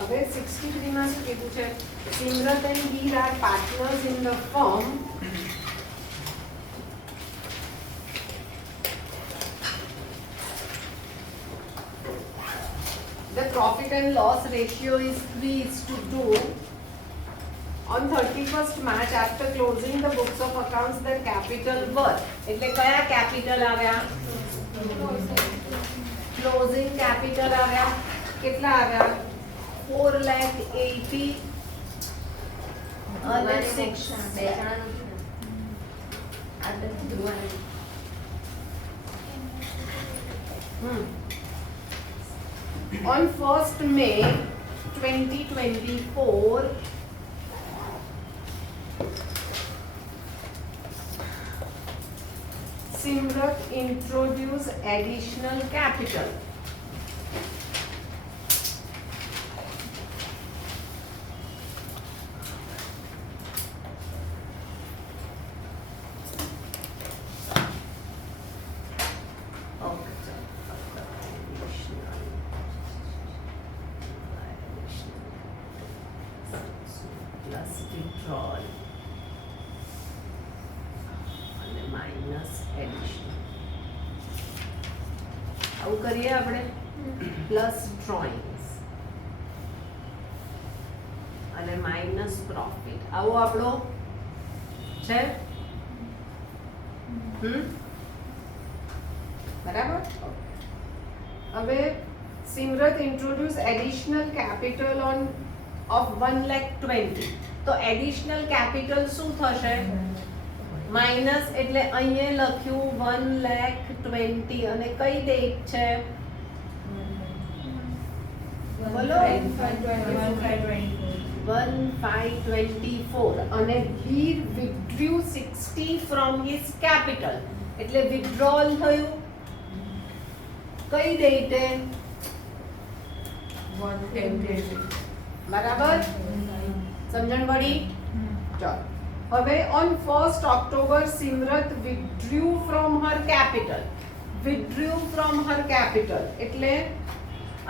હવે 63 માં શું કીધું છે? Simrat and Veer are partners in the firm. The profit and loss ratio is 3:2. On 31st March, after closing the books of accounts, the capital worth. એટલે કયા capital આવ્યા? Closing capital આવ્યા. કેટલા આવ્યા? 4,80,000 અને 6. On 1st May 2024, Simrat introduced additional capital. Plus withdrawal અને minus addition. આવું કરીએ આપણે plus drawings અને minus profit. આવો આપણો છે બરાબર. હવે Simrat introduced additional capital of 1,20,000. તો એડિશનલ કેપિટલ શું થશે? માઇનસ એટલે અહીંયા લખ્યું 1,20,000 અને કઈ ડેટ છે? બોલો 1/5/24 અને he withdrew 60 from his capital એટલે withdrawal થયું કઈ ડેટે? 1/10. બરાબર, સમજણ પડી? ચાલો હવે on 1st October Simrat withdrew from her capital. Withdrew from her capital એટલે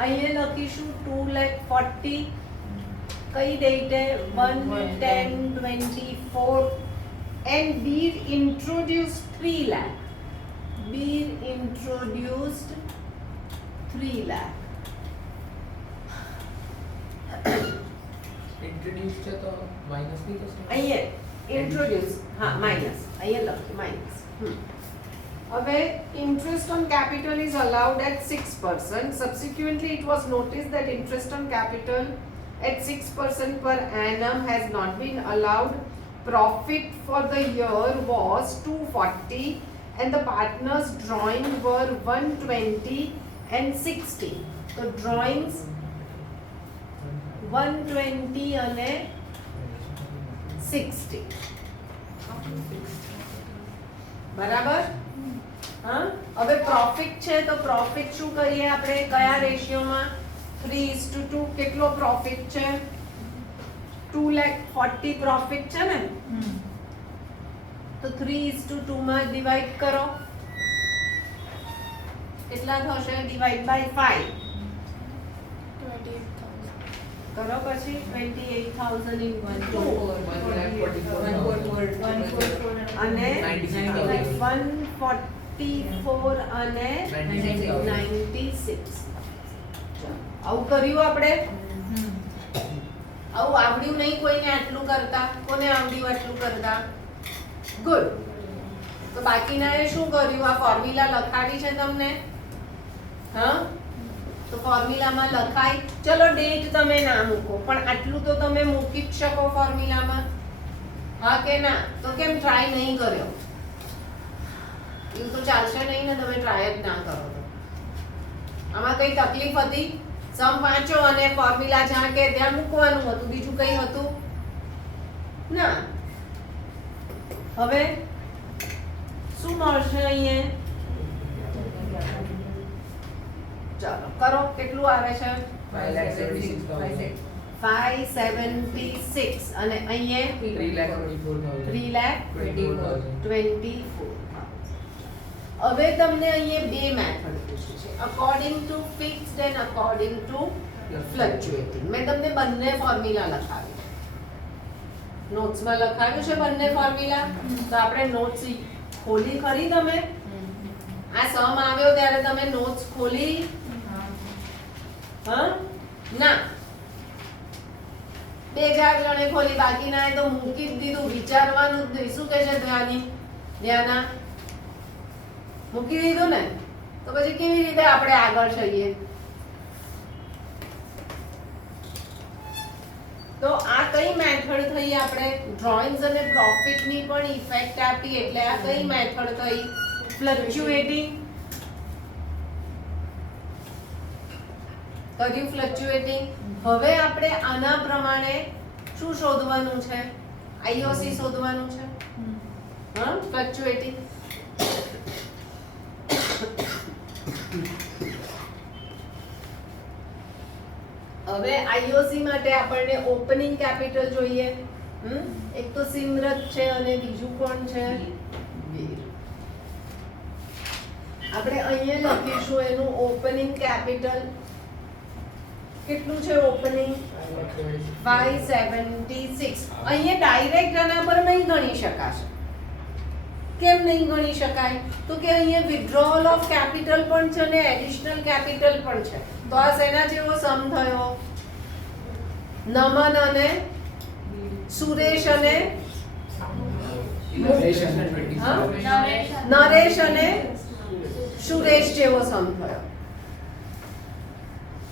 અહીંયા લખીશું 2,40,000 કઈ ડેટે? 1/10/24 and Veer introduced 3 lakh. Veer introduced 3 lakh. Introduce છે તો માઈનસ ની થશે અહીંયા introduce હા માઈનસ અહીંયા લખો માઈનસ. હવે interest on capital is allowed at 6%. Subsequently it was noticed that interest on capital at 6% per annum has not been allowed. Profit for the year was 240 and the partners drawing were 120 and 60. So drawings 120 અને 60 બરાબર. હા હવે profit છે તો profit શું કરીએ આપણે? કયા રેશિયોમાં? 3:2. કેટલો પ્રોફિટ છે? 2,40,000 પ્રોફિટ છે ને, તો 3:2 માં ડિવાઈડ કરો. કેટલા થશે? ડિવાઈડ બાય 5 કરો પછી 28,000 in 1 અને 144 અને 96. આવું કર્યું આપણે? આવું આવડ્યું નહીં કોઈને આટલું કરતા? કોને આવડ્યું આટલું કરતા? ગુડ. તો બાકીનાએ શું કર્યું? આ ફોર્મ્યુલા લખાવી છે તમને? હા તો ફોર્મ્યુલામાં લખાય. ચલો ડેટ તમે ના મૂકો પણ આટલું તો તમે મૂકી જ શકો ફોર્મ્યુલામાં, હા કે ના? તો કેમ ટ્રાય નહીં કર્યો? એવું તો ચાલશે નહીં ને, તમે ટ્રાય જ ના કરો તો. આમાં કઈ તકલીફ હતી? સમ વાંચો અને ફોર્મ્યુલા જ્યાં કે ત્યાં મૂકવાનું હતું, બીજું કઈ હતું ના. હવે શું મળશે અહીંયા? ચાલો કરો. કેટલું આવે છે? 576 અને અહીંયા 3,24,000. હવે તમને અહીંયા બે મેથડ પૂછી છે, according to fixed and according to fluctuating. મેં તમને બંને ફોર્મ્યુલા લખાવી, નોટ્સમાં લખાવ્યું છે બંને ફોર્મ્યુલા. તો આપણે નોટ્સ ખોલી ખરી તમે? આ સમ આવ્યો ત્યારે તમે નોટ્સ ખોલી? હા ના, બે ચાર જણે ખોલી, બાકી ના તો મૂકી જ દીધું. વિચારવાનું જ નહીં. શું કહે છે ધ્યાના? મૂકી દીધું ને, તો પછી કેવી રીતે આપણે આગળ જઈએ? તો આ કઈ મેથડ થઈ? આપણે ડ્રોઈંગ્સ અને પ્રોફિટ ની પણ ઇફેક્ટ આપી, એટલે આ કઈ મેથડ થઈ? ફ્લક્ચ્યુએટિંગ. કર્યું ફ્લક્ચ્યુએટિંગ. હવે આપણે આના પ્રમાણે શું શોધવાનું છે? આઈઓસી શોધવાનું છે. હા, ફ્લક્ચ્યુએટિંગ. હવે આઈઓસી માટે આપણને ઓપનિંગ કેપિટલ જોઈએ. એક તો સિમરત છે અને બીજું કોણ છે? વીર. આપણે અહીંયા લખીશું એનું ઓપનિંગ કેપિટલ કેટલું છે? ઓપનિંગ 576. અહીંયા ડાયરેક્ટ આના પર નહીં ગણી શકાશે. કેમ નહીં ગણી શકાય? તો કે અહીંયા વિથડ્રોઅલ ઓફ કેપિટલ પણ છે અને એડિશનલ કેપિટલ પણ છે. તો આ શેના જેવો સમ થયો? નમન અને સુરેશ અને નરેશ અને સુરેશ જેવો સમ થયો.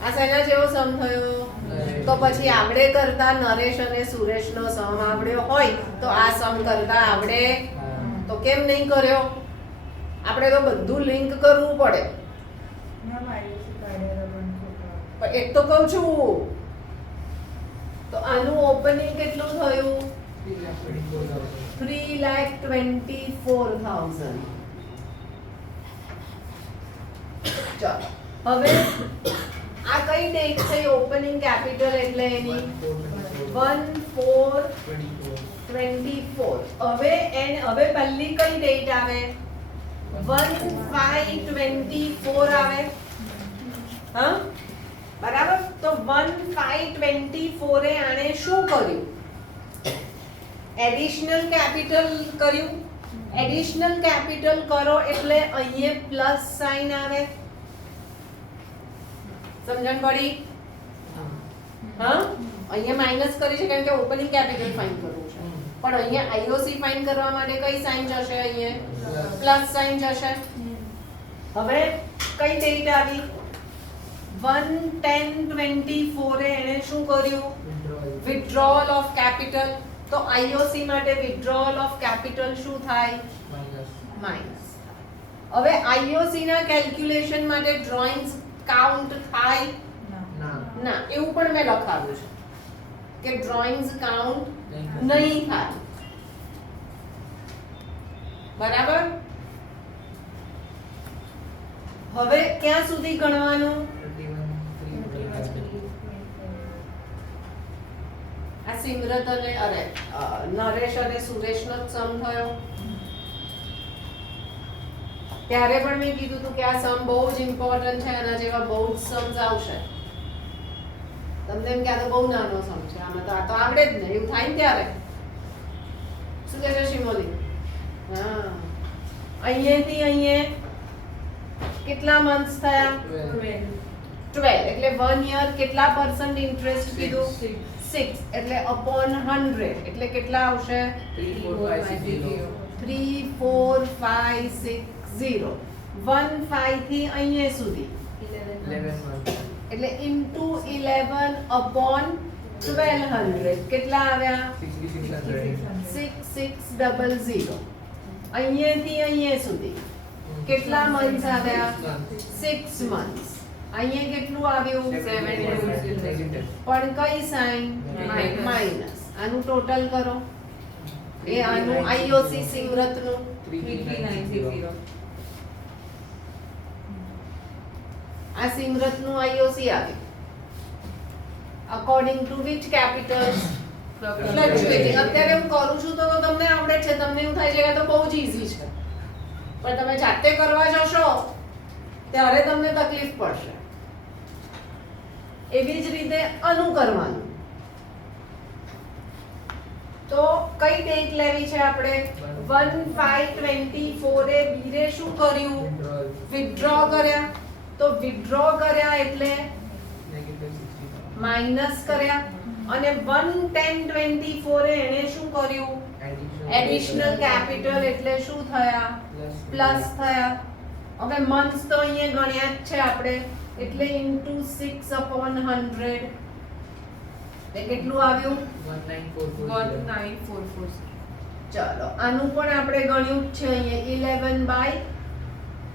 આ શેના જેવો સમ થયો? તો પછી આવડે કરતા નરેશ અને સુરેશનો સમ આવડ્યો હોય તો આ સમ કરતા આવડે? તો કેમ નહીં કર્યો? આપણે તો બધું લિંક કરવું પડે. એક તો કહું છું. તો આનું ઓપનિંગ કેટલું થયું? 3,24,000. ચલો હવે આ કઈ ડેટ થઈ? ઓપનિંગ કેપિટલ એટલે એની 1/4/24. હવે પહેલી કઈ ડેટ આવે? 1/5/24 આવે. હા બરાબર. તો 1/5/24 એ આણે શું કર્યું? એડિશનલ કેપિટલ કર્યું. એડિશનલ કેપિટલ કરો એટલે અહીંયા પ્લસ સાઇન આવે. સમજણ પડી? હા, અહીંયા માઈનસ કરી છે કારણ કે ઓપનિંગ કેપિટલ ફાઇન કરવું છે. પણ અહીંયા આઈઓસી ફાઇન કરવા માટે કઈ સાઇન જશે? અહીંયા પ્લસ સાઇન જશે. હવે કઈ ડેટ આવી? 1/10/24 એ એને શું કર્યું? વિથડ્રોઅલ ઓફ કેપિટલ. તો આઈઓસી માટે વિથડ્રોઅલ ઓફ કેપિટલ શું થાય? માઈનસ. હવે આઈઓસી ના કેલ્ક્યુલેશન માટે ડ્રોઈંગ્સ કાઉન્ટ થાય? ના, એવું પણ મેં લખાવ્યું છે કે ડ્રોઈંગ્સ કાઉન્ટ નહીં થાય. બરાબર. હવે ક્યાં સુધી ગણવાનું? આ સિમરત અને નરેશ અને સુરેશનો જ સમ થયો. ત્યારે પણ મેં કીધું હતું કે આ સમ બહુ જ ઇમ્પોર્ટન્ટ છે. આના જેવા બહુ જ સમ્સ આવશે. તમને એમ કે આ તો બહુ નાનો સમ છે, આમાં તો આ તો આવડે જ ને, એવું થાય ને ત્યારે. શું કહે છે શિમોલી? હા, અહીંયાથી અહીંયા કેટલા મંથ્સ થયા? 12. એટલે 1 યર કેટલા % ઇન્ટરેસ્ટ કીધું? 6. એટલે upon 100 એટલે કેટલા આવશે? 3 4 5 6 3 4 5 6 0. 1 5 થી અહીંયા સુધી 11 એટલે into 11 upon 1200 કેટલા આવ્યા? 6600. અહીંયાથી અહીંયા સુધી કેટલા મંથ્સ આવ્યા? 6 months. અહીંયા કેટલું આવ્યું? 7. પણ કઈ સાઇન? માઈનસ. આનું ટોટલ કરો. એ આનું આઈઓસી સિમરતનું 3390. આ સિમરતનું આઈઓસી આવ્યું. According to which capitals? Fluctuating. અત્યારે હું કરું છું તો તમને આવડે છે. તમને એવું થાય છે કે આ તો બહુ જ ઈઝી છે, પણ તમે જાતે કરવા જશો ત્યારે તમને તકલીફ પડશે. એવી જ રીતે આનું કરવાનું. તો કઈ ડેટ લેવી છે આપણે? 1/5/24 એ બીરે શું કર્યું? વિથડ્રો કર્યા. તો વિથડ્રો કર્યા એટલે માઈનસ કર્યા, અને 1/10/24 એ એને શું કર્યું? એડિશનલ કેપિટલ એટલે શું થયા? પ્લસ થયા. હવે મંથ્સ તો અહીંયા ગણ્યા જ છે આપણે, એટલે ઇન્ટુ 6/100 એ કેટલું આવ્યું? 1944. ચલો આનું પણ આપણે ગણ્યું જ છે અહીંયા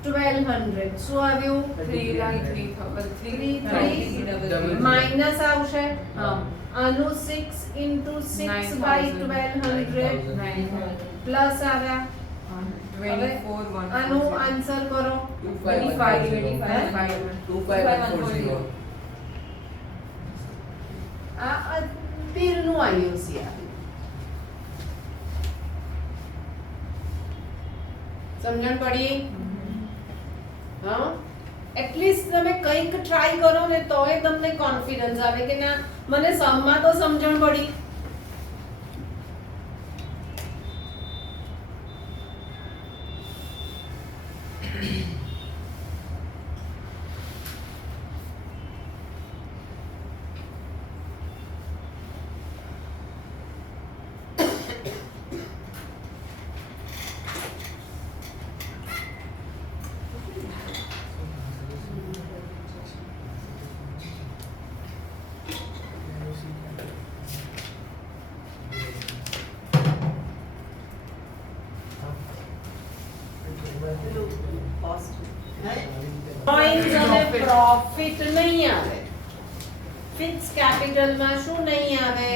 11/1200 શું આવ્યું? 3,333. માઈનસ આવશે. હા. આનું 6 into 6/1200 પ્લસ આવ્યા. આનું આન્સર કરો. 25,140. આ 13 નું આઈઓસી આવ્યું. સમજણ પડી? હા, એટલીસ્ટ તમે કંઈક ટ્રાય કરો ને તોય તમને કોન્ફિડન્સ આવે કે ના મને સમમાં તો સમજણ પડી. ડ્રોઈંગ્સ અને પ્રોફિટ નહીં આવે. ફિક્સ કેપિટલ માં શું નહીં આવે?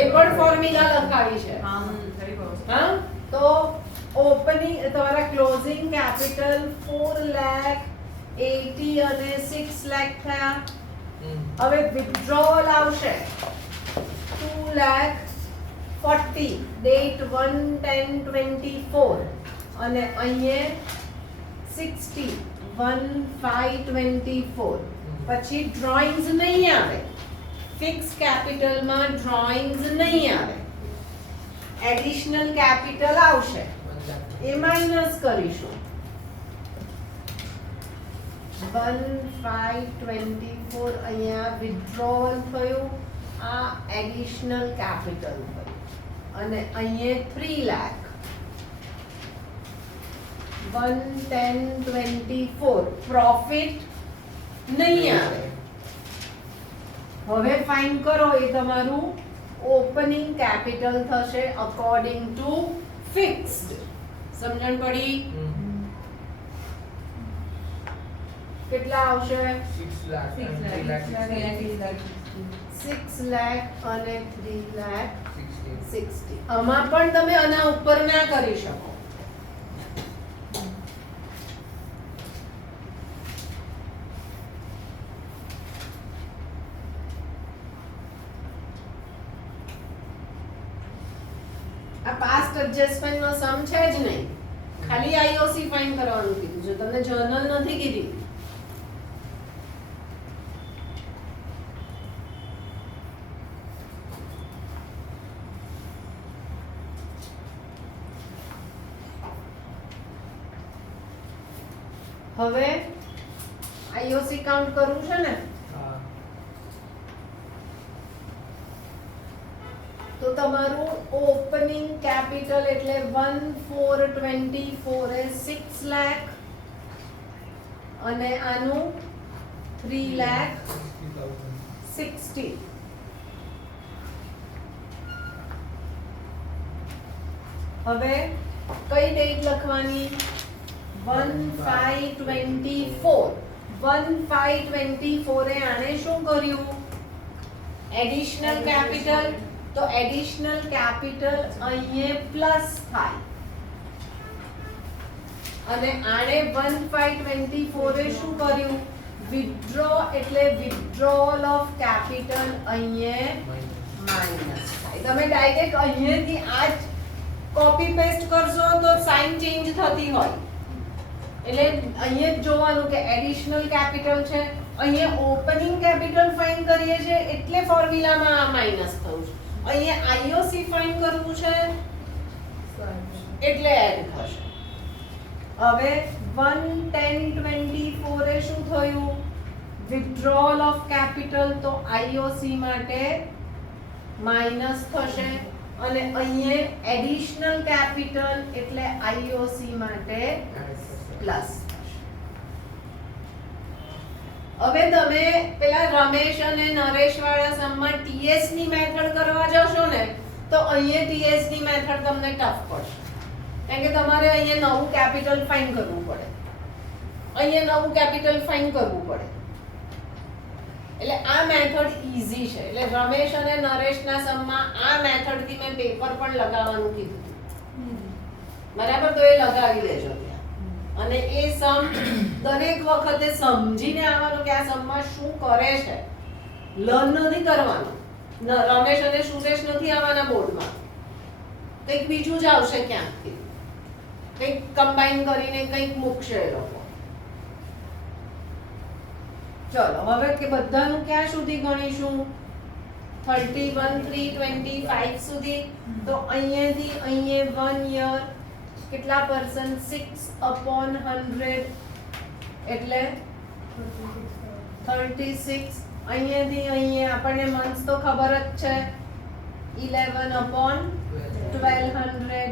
એ પણ ફોર્મ્યુલા લખાવી છે. હા, તો ઓપનિંગ તમારા ક્લોઝિંગ કેપિટલ 4,80,000 અને 6,00,000 થયા. હવે વિથડ્રોવલ આવશે 2,40,000 ડેટ 1/10/24 અને અહીંયા 60 1/5/24. પછી ડ્રોઈંગ્સ નહીં આવે. ફિક્સ કેપિટલ માં ડ્રોઈંગ્સ નહીં આવે. એડિશનલ કેપિટલ આવશે, એ માઈનસ કરીશું. 1/5/24 અહીંયા વિથડ્રોવલ થયું, આ એડિશનલ કેપિટલ થયું, અને અહીંયા 3,00,000 1/10/24 પ્રોફિટ નહીં આવે. હવે ફાઇન કરો, એ તમારું ઓપનિંગ કેપિટલ થશે અકોર્ડિંગ ટુ ફિક્સ્ડ. સમજણ પડી? કેટલા આવશે? 6,00,000 અને 3,60,000. આમાં પણ તમે આના ઉપર ના કરી શકો. આ પાસ્ટ એડજસ્ટમેન્ટ નો સમ છે જ નહીં, ખાલી આઈઓસી ફાઇન્ડ કરવાનું કીધું છે, તમને જર્નલ નથી કીધી. હવે આઈઓસી કાઉન્ટ કરવું છે ને, તો તમારું ઓપનિંગ કેપિટલ એટલે 1/4/24 એ 6,00,000 અને આનું 3,60,000. હવે કઈ ડેટ લખવાની? 1/5/24. 1/5/24 એ આને શું કર્યું? Additional capital. તો એડિશનલ કેપિટલ અહીંયા પ્લસ થાય, અને આને 1/5/24 એ શું કર્યું? વિથડ્રો, એટલે વિથડ્રોવલ ઓફ કેપિટલ અહીંયા માઈનસ થાય. તમે ડાયરેક્ટ અહીંયાથી આ જ કોપી પેસ્ટ કરશો તો સાઇન ચેન્જ થતી હોય, એટલે અહીંયા જ જોવાનું કે એડિશનલ કેપિટલ છે, અહીંયા ઓપનિંગ કેપિટલ ફાઇન કરીએ છીએ એટલે ફોર્મ્યુલામાં આ માઈનસ થયું છે. અહીંયા આઈઓસી ફાઇન કરવું છે એટલે એડ થશે. હવે 1/10/24 એ શું થયું? વિથડ્રોઅલ ઓફ કેપિટલ, તો આઈઓસી માટે માઈનસ થશે અને અહીંયા એડિશનલ કેપિટલ એટલે આઈઓસી માટે પ્લસ. હવે તમે પેલા રમેશ અને નરેશ વાળા સમમાં ટીએસ ની મેથડ કરવા જશો ને તો અહીંયા ટીએસ ની મેથડ તમને ટફ પડશે, કારણ કે તમારે અહીંયા નવું કેપિટલ ફાઇન કરવું પડે, અહીંયા નવું કેપિટલ ફાઇન કરવું પડે. એટલે આ મેથડ ઈઝી છે. એટલે રમેશ અને નરેશના સમમાં આ મેથડ થી મેં પેપર પણ લગાવવાનું કીધું હતું, બરાબર? તો એ લગાવી દેજો ત્યાં. અને એ સમ દરેક વખતે સમજીને આવવાનું કે આ સમમાં શું કરે છે. લર્ન નથી કરવાનું. રમેશ અને સુરેશ નથી આવવાના બોર્ડમાં, કંઈક બીજું જ આવશે ક્યાંકથી, કંઈક કમ્બાઈન કરીને કંઈક મૂકશે એ લોકો. ચલો હવે કે બધાનું ક્યાં સુધી ગણીશું? 31/3/25 સુધી. તો અહીંયાથી અહીંયા 1 યર કેટલા પરસન્ટ? 6/100 એટલે 36. અહીંયાથી અહીંયા આપણને મંથ્સ તો ખબર જ છે, 11/1200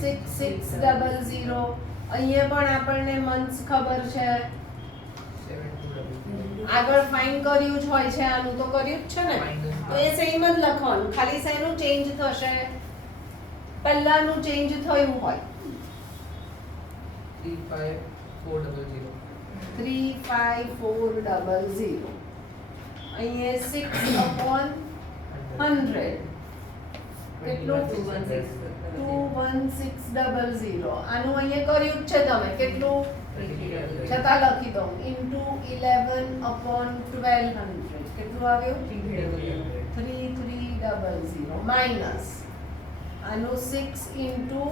6600. અહીંયા પણ આપણને મંથ્સ ખબર છે, આગળ ફાઇન કર્યું જ હોય છે, આનું તો કર્યું જ છે ને, તો એ સેમ જ લખવાનું, ખાલી શેનું ચેન્જ થશે? પહેલાનું ચેન્જ થયું હોય 35400. અહીંયા 6/100 કેટલું? 21600. આનું અહીંયા કર્યું જ છે તમે, કેટલું? છતાં લખી દઉં, ઇન્ટુ 11/1200 કેટલું આવ્યું? 3300 માઇનસ આનું 6 ઇન્ટુ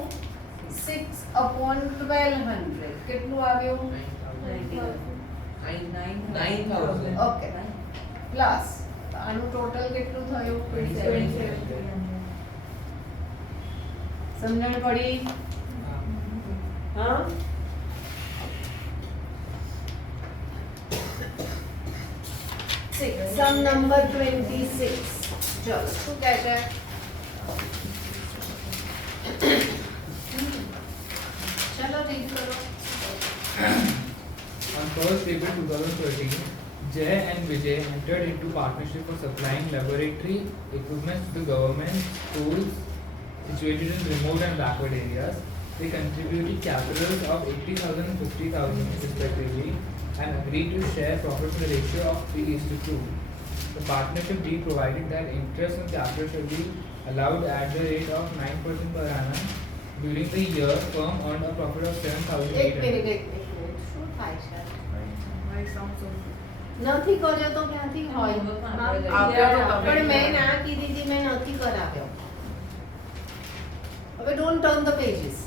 6/1200 કેટલું આવ્યું? 9,000. ઓકે, પ્લસ આનું ટોટલ કેટલું થયું? 27. સમજણ પડી? હા. Some number 26. ચલો શું કહે છે? ચલો રીડ કરો. On 1st April 2013, Jay and Vijay entered into partnership for supplying laboratory equipment to the government schools situated in remote and backward areas. They contributed capitals of 80,000 and 50,000 respectively and agreed to share profits in the ratio of 3:2. The partnership deed provided that interest on capital shall be allowed at the rate of 9% per annum. During the year, firm earned a profit of 7,800. એક minute. શું થાય છે? નથી કર્યો તો ક્યાંથી હોય? પણ મેં ના કીધી હતી, મેં નથી કરાવ્યો. હવે ડોન્ટ ટર્ન ધ પેજીસ.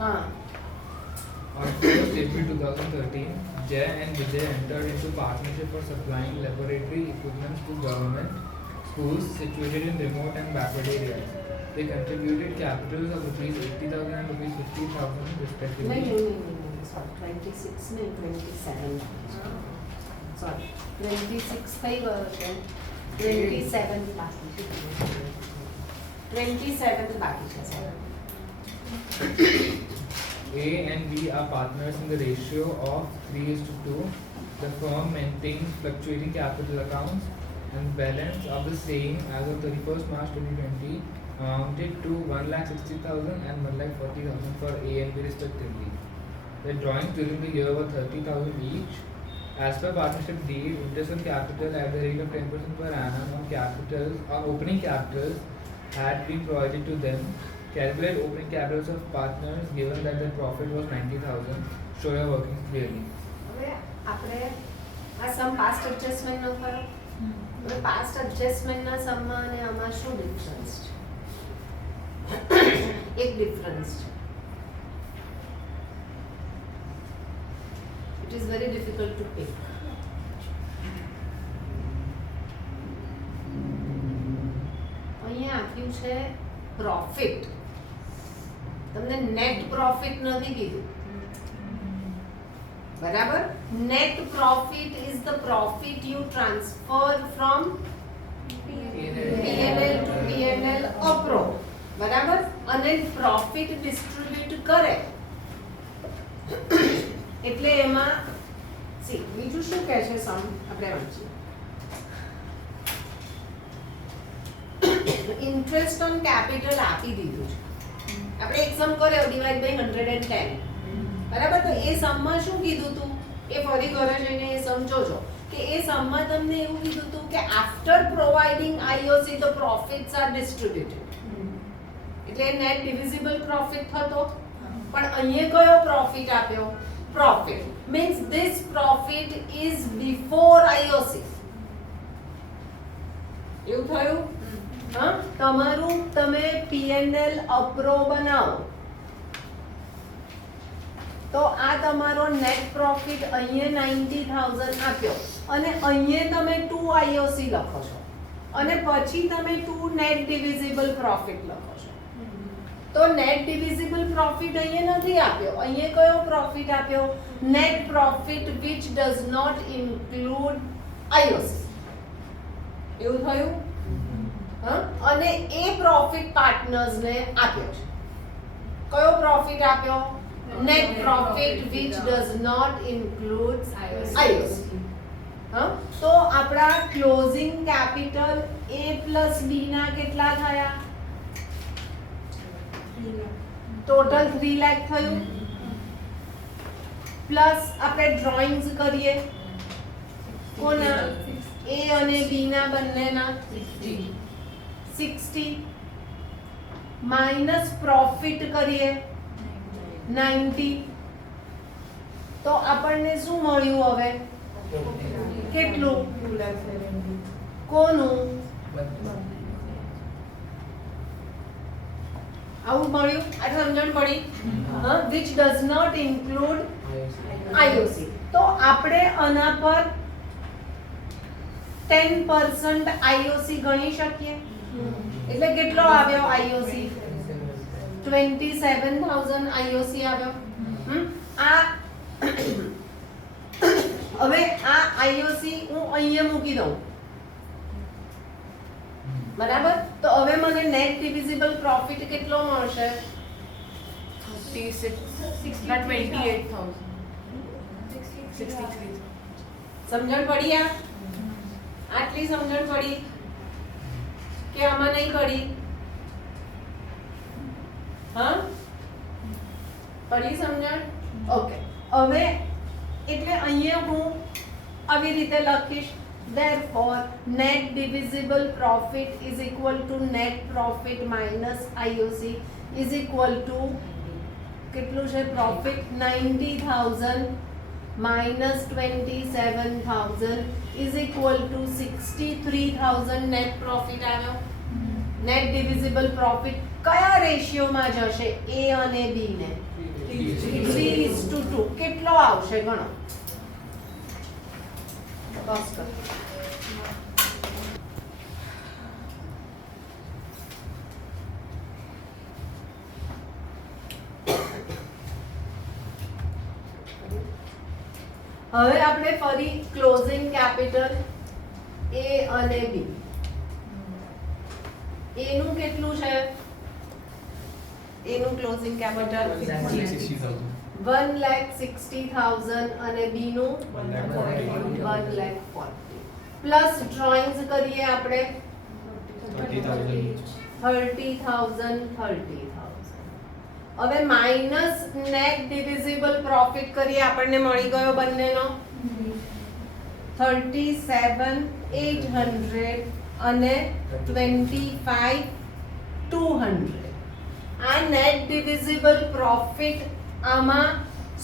હા. On 1st April 2013, Jay and Vijay entered into partnership for supplying laboratory equipment to government schools situated in remote and backward areas. They contributed capitals of rupees 80,000 and rupees 50,000 respectively. નહીં, sorry, 26 નહીં, 27. Sorry, 26 થઈ ગયો છે, 27 બાકી છે. 27 બાકી છે, sorry. A and B are partners in the ratio of 3:2. The firm maintains fluctuating capital accounts and balance of the same as of 31st March 2020 amounted to 1,60,000 and 1,40,000 for A and B respectively. The drawings during the year were 30,000 each. As per partnership deed, interest on capital at the rate of 10% per annum on opening capitals had been provided to them. Calculate opening capitals of partners given that the profit was 90,000. Show your workings clearly. હવે આપણે આ સમ past adjustment નો કરો. હવે past adjustment ના સમમાં અને આમાં શું difference છે? એક ડિફરન્સ છે. It is very difficult to pick. અહીંયા આપ્યું છે પ્રોફિટ. તમને નેટ પ્રોફિટ નથી કીધું, બરાબર? Net profit is the profit you transfer from P&L to P&L અપ્રો, બરાબર? અને પ્રોફિટ ડિસ્ટ્રીબ્યુટ કરે એટલે એમાં સી બીજું શું કહે છે સમ આપણે વાંચીએ. ઇન્ટરેસ્ટ ઓન કેપિટલ આપી દીધું છે આપણે, એક સમ કર્યો ડિવાઇડ બાય 110, બરાબર? તો એ સમમાં શું કીધું તું એ ફરી ઘરે જઈને એ સમજોજો કે એ સમમાં તમને એવું કીધું તું કે after providing IOC the profits are distributed, એટલે નેટ ડિવિઝિબલ પ્રોફિટ થતો. પણ અહીંયા કયો પ્રોફિટ આપ્યો? Profit means this profit is before IOC. એવું થયું? હા, તમારું તમે P&L અપ્રો બનાવો તો આ તમારો નેટ પ્રોફિટ અહીંયા 90,000 આપ્યો અને અહીંયા તમે 2 આઈઓસી લખો છો અને પછી તમે 2 નેટ ડિવિઝિબલ પ્રોફિટ લખો છો. તો નેટ ડિવિઝિબલ પ્રોફિટ અહીંયા નથી આપ્યો, અહીંયા કયો પ્રોફિટ આપ્યો? Net profit which does not include IOC. એવું થયું? હા, અને એ પ્રોફિટ પાર્ટનર્સ ને આપ્યો છે. કયો પ્રોફિટ આપ્યો? Net profit which does not include IOC. હા, તો આપણા closing capital A plus B ના કેટલા થયા? ટોટલ 3 લાખ થયું. પ્લસ આપણે ડ્રોઈંગ્સ કરીએ કોના? A અને B ના બંનેના 60 માઈનસ પ્રોફિટ કરીએ 90. તો આપણને શું મળ્યું હવે? કેટલું? કોનું? આવું મળ્યું? આ સમજણ પડી? હા, which does not include IOC. તો આપણે આના પર 10% આઈઓસી ગણી શકીએ. એટલે કેટલો આવ્યો આઈઓસી? 27,000 આઈઓસી આવ્યો. આ હવે આ આઈઓસી હું અહીંયા મૂકી દઉં, બરાબર? તો હવે મને નેટ ડિવિઝિબલ પ્રોફિટ કેટલો મળશે? 63. સમજણ પડી? આટલી સમજણ પડી કે આમાં નહીં પડી? હા, પડી સમજણ? ઓકે. હવે એટલે અહીંયા હું આવી રીતે લખીશ, therefore net divisible profit is equal to net profit minus IOC is equal to કેટલું છે? Profit 90,000 minus 27,000 is equal to 63,000 net profit આવ્યો. net divisible profit કયા રેશિયોમાં જશે? A અને B ને 3:2. કેટલો આવશે ગણો? બસ કરો. હવે આપણે ફરી ક્લોઝિંગ કેપિટલ A અને B. A નું કેટલું છે? A નું ક્લોઝિંગ કેપિટલ 1,60,000 અને B નું 1,40,000 પ્લસ ડ્રોઈંગ્સ કરીએ આપણે 30,000. હવે માઈનસ નેટ ડિવિઝિબલ પ્રોફિટ કરીએ, આપણને મળી ગયો બંનેનો 37,800 અને 25,200. આ નેટ ડિવિઝિબલ પ્રોફિટ આમાં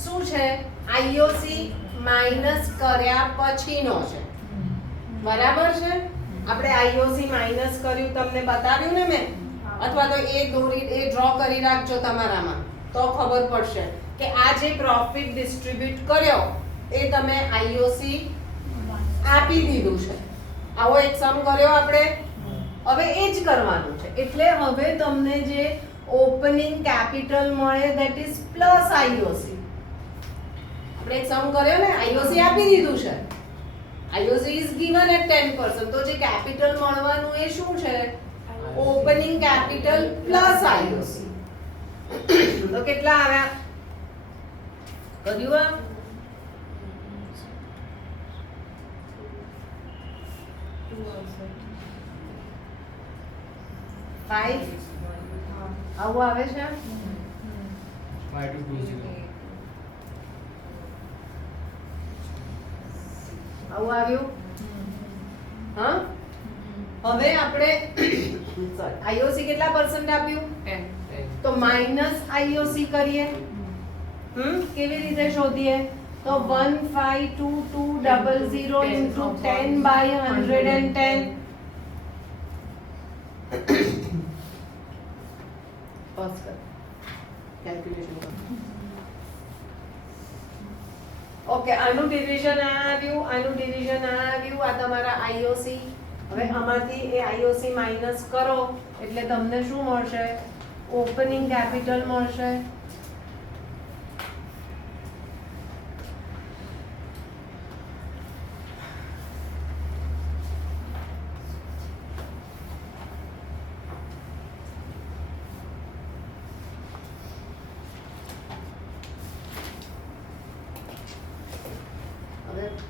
શું છે? આઈઓસી માઈનસ કર્યા પછીનો છે, બરાબર છે? આપણે આઈઓસી માઈનસ કર્યું, તમને બતાવ્યું ને મેં, અથવા તો એ ડ્રો કરી રાખજો તમારામાં તો ખબર પડશે કે આ જે પ્રોફિટ ડિસ્ટ્રીબ્યુટ કર્યો એ તમે IOC આપી દીધું છે. આવો એક સમ કર્યો આપણે. હવે એ જ કરવાનું છે. એટલે હવે તમને જે ઓપનિંગ કેપિટલ મળે that is પ્લસ IOC. આપણે એક સમ કર્યો ને, IOC આપી દીધું છે. IOC is given at 10%. તો જે કેપિટલ મળવાનું એ શું છે? Opening capital plus IOC. તો કેટલા આવ્યા? કર્યું આ? ફાઈવ આવું આવે છે. 5220. આવું આવ્યું. હા, હવે આપણે IOC કેટલા પર્સન્ટ આપ્યું? 10. તો માઇનસ IOC કરીએ. કેવી રીતે શોધીએ? તો 152200 into 10 by 110. Pause કર. Calculation કર. ઓકે, આનું ડિવિઝન આવ્યું, આનું ડિવિઝન આવ્યું. આ તમારા IOC. હવે આમાંથી એ IOC માઈનસ કરો એટલે તમને શું મળશે? ઓપનિંગ કેપિટલ મળશે.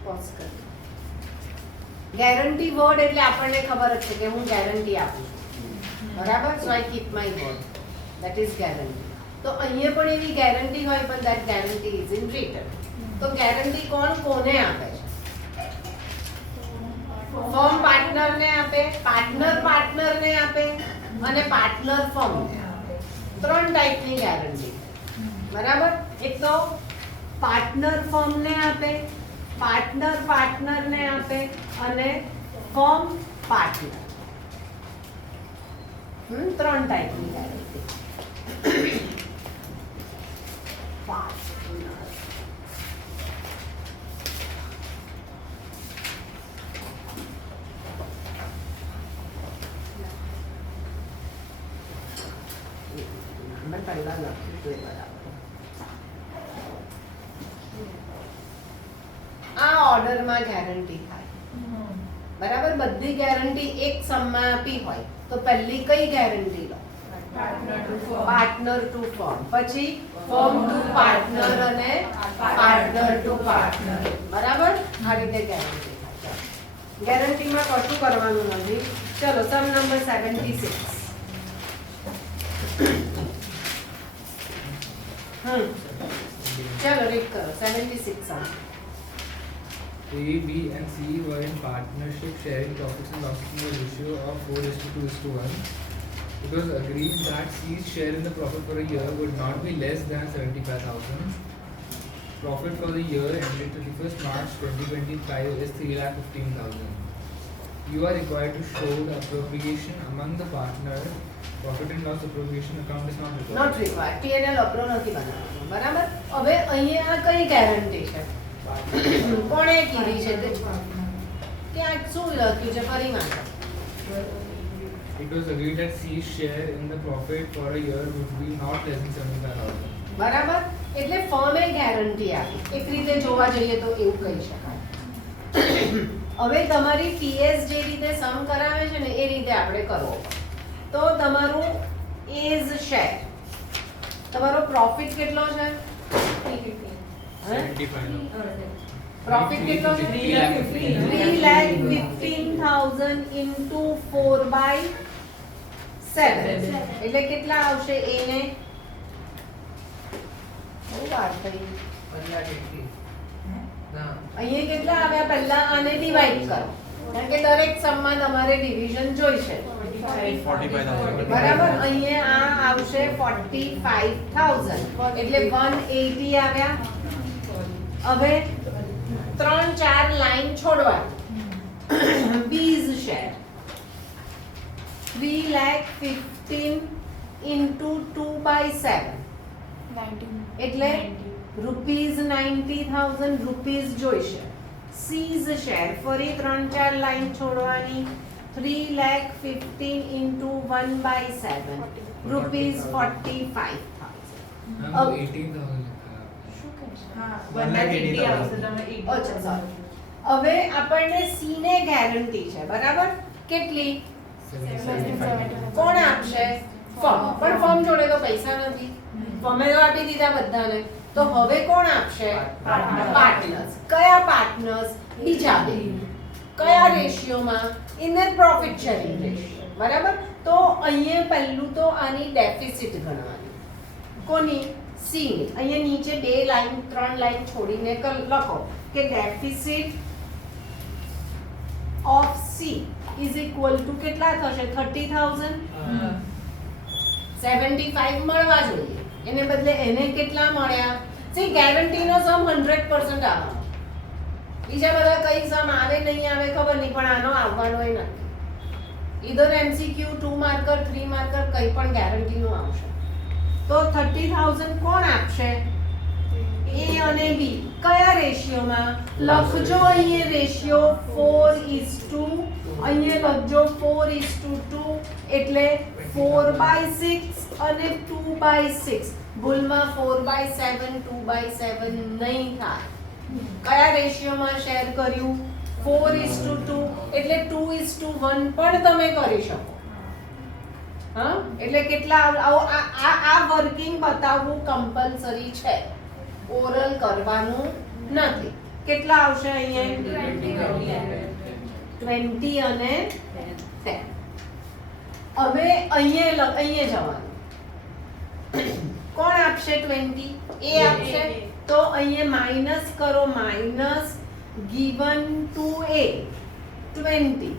પોઝ કરી. ગેરંટી વર્ડ એટલે આપણને ખબર જ છે કે હું ગેરંટી આપું છું, બરાબર? So I keep my word, that is guarantee. તો અહીંયા પણ એવી ગેરંટી હોય પણ that guarantee is in return. તો ગેરંટી કોણ કોને આપે છે? ફર્મ પાર્ટનરને આપે, પાર્ટનર પાર્ટનરને આપે અને પાર્ટનર ફર્મને આપે. ત્રણ ટાઈપની ગેરંટી, બરાબર? એક તો પાર્ટનર ફર્મને આપે, પાર્ટનર પાર્ટનરને આપે અને ફર્મ પાર્ટનર. ત્રણ ટાઈપની ગેરંટી. પાર્ટનર, મેં પહેલા લખ્યું તો બરાબર. આ ઓર્ડરમાં ગેરંટી થાય, બરાબર? બધી ગેરંટી એક સમમાં આપી હોય તો પહેલી કઈ ગેરંટી લો? પાર્ટનર ટુ ફર્મ, પછી ફર્મ ટુ પાર્ટનર અને પાર્ટનર ટુ પાર્ટનર, બરાબર? આ રીતે ગેરંટી થાય. ગેરંટીમાં કશું કરવાનું નથી. ચલો, સમ નંબર 76. ચલો રીડ કરો. 76 સમ. A, B and C were in partnership sharing profits and losses in the ratio of 4:2:1. It was agreed that C's share in the profit for a year would not be less than 75,000. Profit for the year ended 31st March 2025 is 3,15,000. You are required to show the appropriation among the partners. Profit and loss appropriation account is not required. Not required. P&L અપ્રો નથી બનાવવાનું, બરાબર? હવે અહીંયા આ કઈ guarantee છે? કોણે કીધી છે તે? ક્યાં શું લખ્યું છે? ફરી વાંચો. It was agreed that C's share in the profit for a year would be not less than 75,000. બરાબર? એટલે ફર્મે ગેરંટી આપી. એક રીતે જોવા જઈએ તો એવું કહી શકાય. હવે તમારી TS જે રીતે સમ કરાવે છે ને એ રીતે આપણે કરવો પડે. તો તમારું એઝ શેર, તમારો પ્રોફિટ કેટલો છે? 75. પ્રોફિટ કેટલો છે? 3,15,000 into 4/7 એટલે કેટલા આવશે? એને બહુ વાર થઈ. અહીંયા કેટલા આવ્યા? પહેલા આને ડિવાઈડ કરો, કારણ કે દરેક સમમાં તમારે ડિવિઝન જોઈશે, 45,000. બરાબર? અહીંયા આ આવશે 45,000 એટલે 180 આવ્યા. હવે 3-4 લાઈન છોડવાની. બીઝ શેર 3,15,000 into 2/7 એટલે રૂપીઝ 90,000 રૂપીઝ જોઈશે. સીઝ શેર ફરી 3-4 લાઈન છોડવાની. 3,15,000 into 1/7 રૂપીઝ 45,000. मैम अब- 18,000 અચ્છા sorry. હવે આપણને સી ને ગેરંટી છે બરાબર. કેટલી? 75. કોણ આપશે? ફર્મ. પણ ફર્મ જોડે તો પૈસા નથી. ફર્મે તો આપી દીધા બધાને. તો હવે કોણ આપશે? પાર્ટનર્સ. કયા પાર્ટનર્સ? બીજા બે. કયા રેશિયોમાં? In the profit sharing ratio. બરાબર. તો અહીંયા પહેલું તો આની ડેફિસિટ ગણવાની. કોની? સી ની. અહીંયા નીચે 2 લાઈન 3 લાઈન છોડીને લખો કે deficit of she is equal to કેટલા થશે? 30,000. 75 મળવા જોઈએ. એને બદલે એને કેટલા મળ્યા? સી ગેરંટીનો સમ 100% આવવાનો. બીજા બધા કઈ સમ આવે નહીં આવે ખબર નહીં, પણ આનો આવવાનો નથી. ઈધર એમસીક્યુ 2 માર્કર 3 માર્કર કઈ પણ ગેરંટીનું આવશે. તો 30,000 કોણ આપશે? એ અને બી. કયા રેશિયોમાં? લખજો અહીંયા રેશિયો 4:2. અહીંયા લખજો 4:2 એટલે 4/6 અને 2/6. ભૂલમાં 4/7 2/7 નહીં થાય. કયા રેશિયોમાં શેર કર્યું? 4:2 એટલે 2:1 પણ તમે કરી શકો. હા, એટલે કેટલા આ વર્કિંગ બતાવવું કમ્પલસરી છે. ઓરલ કરવાનું નથી. કેટલા આવશે અહીંયા? 20 અને 10. હવે અહીંયા જવાનું. કોણ આપશે 20? એ આપશે. તો અહીંયા માઇનસ કરો. Minus given to A 20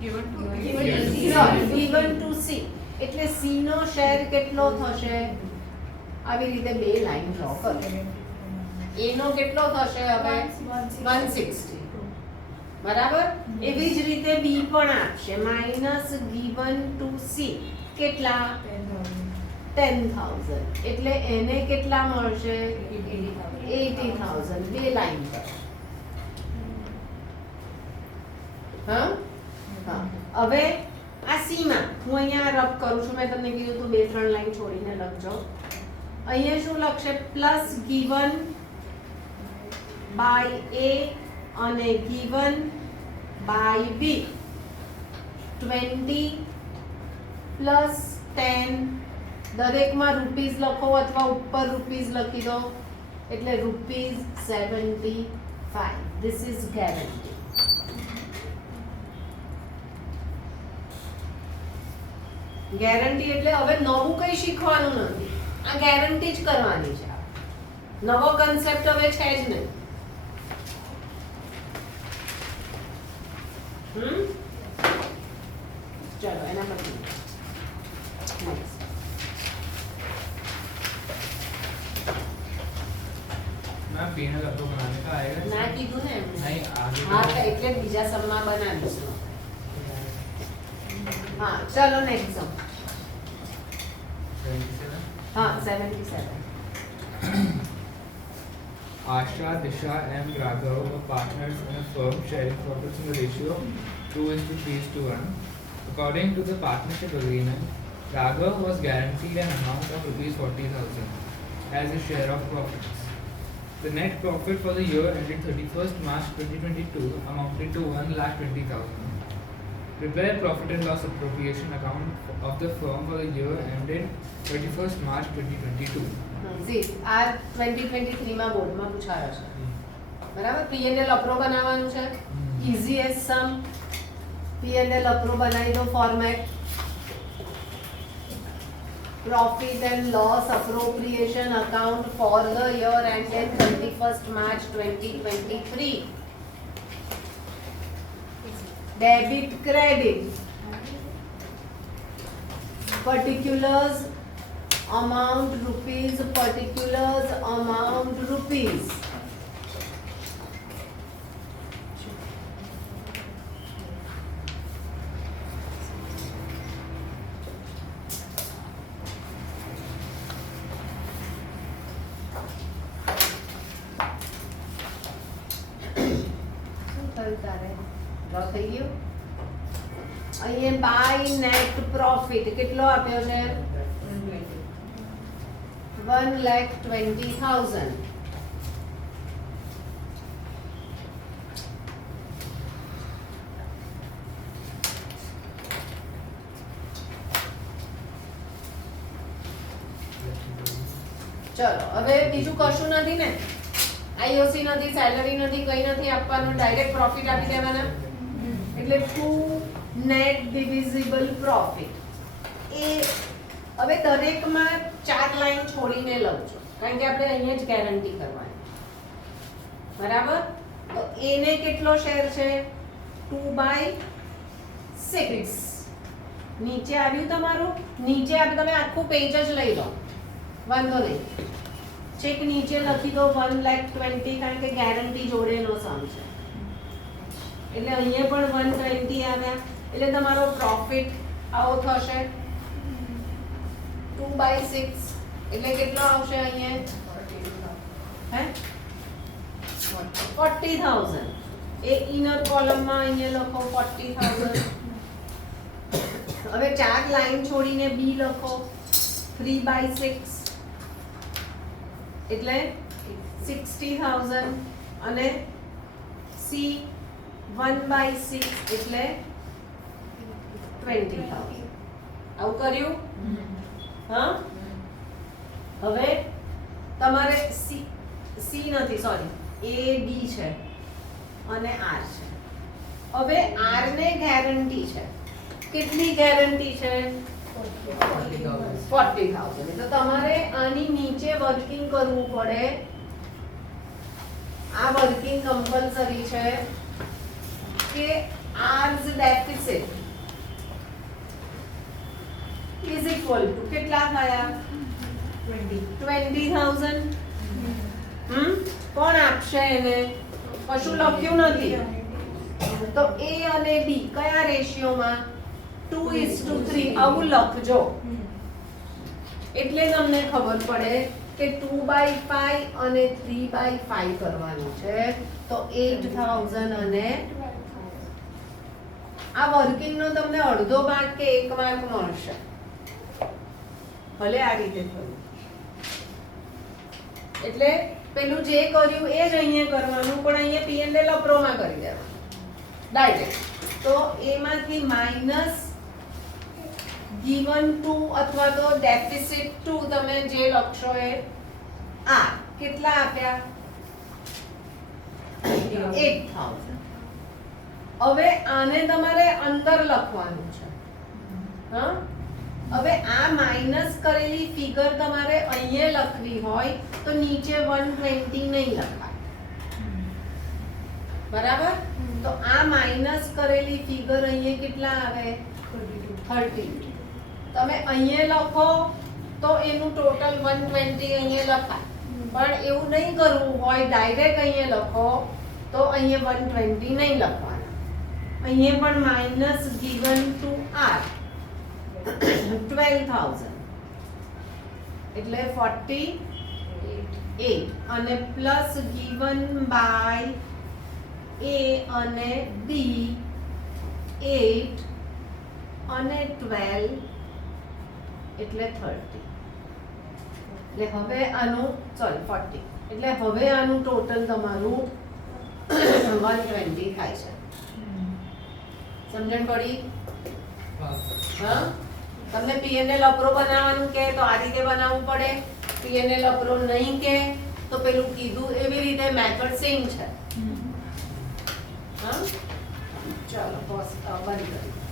given to C એટલે C નો શેર કેટલો થશે? આવી રીતે 2 લાઈન ડ્રો કરો. A નો કેટલો થશે હવે? 160. બરાબર. એવી જ રીતે B પણ આપશે. માઇનસ given to C કેટલા? 10,000. એટલે એને કેટલા મળશે? 80,000. 2 લાઈન પર. હા હા. હવે આ સી માં હું અહીંયા રબ કરું છું. મેં તમને કીધું તું 2-3 લાઈન છોડીને લખજો. અહીંયા શું લખશે? પ્લસ given by A અને given by B. 20 પ્લસ 10. દરેકમાં રૂપીઝ લખો અથવા ઉપર રૂપીઝ લખી દો એટલે rupees 75. This is guarantee. Guarantee એટલે હવે નવું કંઈ શીખવાનું નથી. આ ગેરંટી જ કરવાની છે. નવો કન્સેપ્ટ હવે છે જ નહીં. ચલો એના પછી next. मैम पीने का तो बनाने का आएगा? ના કીધું ને એમને. नहीं आगे હા તો એટલે જ બીજા સમમાં બનાવીશું. હા ચલો નેક્સ્ટ સમ. 27. હા 77. Asha, Disha and Raghav were partners in a firm sharing profits in the ratio 2:3:1. According to the partnership agreement, Raghav was guaranteed an amount of rupees 40,000 as a share of profits. The net profit for the year ended 31st March 2022 amounted to 1,20,000. Prepare profit and loss appropriation account of the firm for the year ended 31st March 2022. જી આ 2023 માં બોર્ડમાં પૂછાયો છે. બરાબર. P&L અપ્રો બનાવવાનું છે. Easiest સમ. P&L અપ્રો બનાવી દો format. Profit and loss appropriation account for the year ended 31st March 2023. Debit credit. Particulars amount rupees. Particulars amount rupees. કર તારે ડ્રો થઈ ગયું અહીંયા બાય નેટ પ્રોફિટ કેટલો આપ્યો છે 1,20,000 ચલો હવે બીજું કશું નથી ને આઈઓસી નથી સેલરી નથી કઈ નથી આપવાનું ડાયરેક્ટ પ્રોફિટ આપી દેવાના એટલે ટુ નેટ ડિવિઝિબલ પ્રોફિટ એ હવે દરેકમાં 4 લાઈન છોડીને લખજો કારણ કે આપણે અહીંયા જ ગેરંટી કરવાની બરાબર તો એને કેટલો શેર છે 2/6 નીચે આવ્યું તમારું નીચે આવ્યું તમે આખું પેજ જ લઈ લો વાંધો નહીં ચેક નીચે લખી દો 1,20,000 કારણ કે ગેરંટી જોડેનો સમ છે એટલે અહીંયા પણ 120 આવ્યા એટલે તમારો પ્રોફિટ આવો થશે 2/6 એટલે કેટલો આવશે અહીંયા હે 40,000 એ ઇનર કોલમમાં અહીંયા લખો 40,000 હવે 4 લાઈન છોડીને બી લખો 3/6 એટલે 60,000 અને સી 1/6 એટલે 20,000 આવું કર્યું હા હવે તમારે સી નથી સોરી એ બી છે અને આર છે હવે આર ને ગેરંટી છે કેટલી ગેરંટી છે 40,000 એટલે તમારે આની નીચે વર્કિંગ કરવું પડે આ વર્કિંગ કમ્પલસરી છે કે આર્સ ડેફિસિટ ઇઝ ઇક્વલ ટુ કેટલા થયા 20,000 કોણ આપશે એને કશું લખ્યું નથી તો એ અને બી કયા રેશિયોમાં 2:3 આવું લખજો એટલે તમને ખબર પડે કે 2/5 અને 3/5 કરવાનું છે તો 8,000 અને આ વર્કિંગ નો તમને અડધો માર્ક કે 1 માર્ક મળશે ભલે આ રીતે થયું એટલે પેલું જે કર્યું એ જ અહીંયા કરવાનું પણ અહીંયા P&L અપ્રોમાં કરી દેવાનું ડાયરેક્ટ તો એમાંથી માઈનસ given to અથવા તો deficit to તમે જે લખશો એ આ કેટલા આપ્યા 8,000 હવે આને તમારે અંદર લખવાનું છે હા હવે આ માઈનસ કરેલી ફિગર તમારે અહીંયા લખવી હોય તો નીચે 120 નહીં લખાય બરાબર તો આ માઈનસ કરેલી ફિગર અહીંયા કેટલા આવે 30 તમે અહીંયા લખો તો એનું ટોટલ 120 અહીંયા લખાય પણ એવું નહીં કરવું હોય ડાયરેક્ટ અહીંયા લખો તો અહીંયા 120 નહીં લખવાના અહીંયા પણ માઈનસ given to r 12,000 એટલે 48 અને પ્લસ given by a અને b 8 અને 12 એટલે 30 એટલે હવે આનું સોરી 40 એટલે હવે આનું ટોટલ તમારું 120 થાય છે સમજણ પડી હા તમને P&L અપ્રો બનાવવાનું કે તો આ રીતે બનાવવું પડે P&L અપ્રો નહીં કે તો પેલું કીધું એવી રીતે મેથડ સેમ છે હા ચાલો બસ બંધ કરી